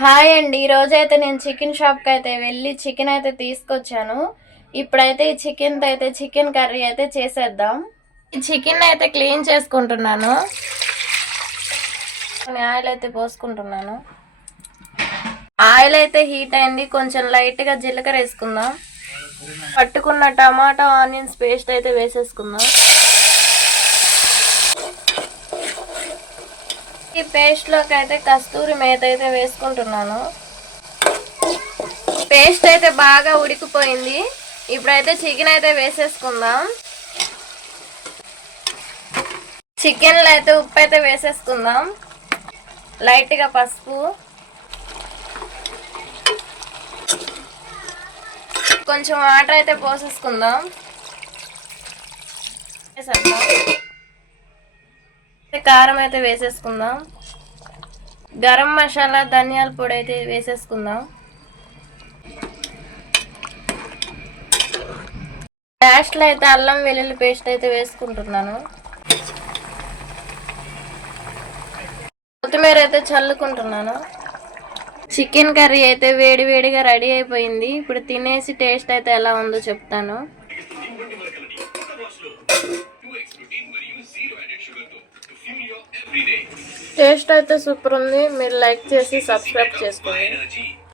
Hi అండి, ఈరోజైతే నేను చికెన్ షాప్కి అయితే వెళ్ళి చికెన్ అయితే తీసుకొచ్చాను. ఇప్పుడైతే ఈ చికెన్ కర్రీ అయితే చేసేద్దాం. ఈ చికెన్ అయితే క్లీన్ చేసుకుంటున్నాను. ఆయిల్ అయితే పోసుకుంటున్నాను. ఆయిల్ అయితే హీట్ అయింది. కొంచెం లైట్గా జీలకర్ర వేసుకుందాం. పట్టుకున్న టమాటా ఆనియన్స్ పేస్ట్ అయితే వేసేసుకుందాం. ఈ పేస్ట్ లోకి అయితే కస్తూరి మేత అయితే వేసుకుంటున్నాను. పేస్ట్ అయితే బాగా ఉడికిపోయింది. ఇప్పుడైతే చికెన్ అయితే వేసేసుకుందాం. చికెన్లో అయితే ఉప్పు అయితే వేసేసుకుందాం. లైట్గా పసుపు, కొంచెం వాటర్ అయితే పోసేసుకుందాం. కారం అయితే వేసేసుకుందాం. గరం మసాలా, ధనియాల పొడి అయితే వేసేసుకుందాం. లాస్ట్లో అయితే అల్లం వెల్లుల్లి పేస్ట్ అయితే వేసుకుంటున్నాను. కొత్తిమీర అయితే చల్లుకుంటున్నాను. చికెన్ కర్రీ అయితే వేడివేడిగా రెడీ అయిపోయింది. ఇప్పుడు తినేసి టేస్ట్ అయితే ఎలా ఉందో చెప్తాను. టేస్ట్ అయితే సూపర్ ఉంది. మీరు లైక్ చేసి సబ్స్క్రైబ్ చేసుకోండి.